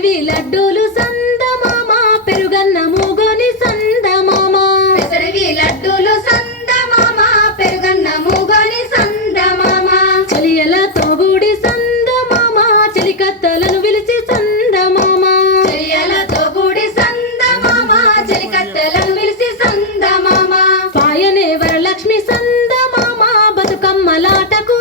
చెవి లడ్డూలు సందమామ పెరుగన్న మూగోని సందమామ. చెవి లడ్డూలు సందమామ పెరుగన్న మూగోని సందమామ. చలియల తోగుడి సందమామ చలికత్తలను విలిచి సందమామ. చలియల తోగుడి సందమామ చలికత్తలను విలిచి సందమామ. పాయనే వరలక్ష్మి సందమామ బతుకమ్మ లాటకు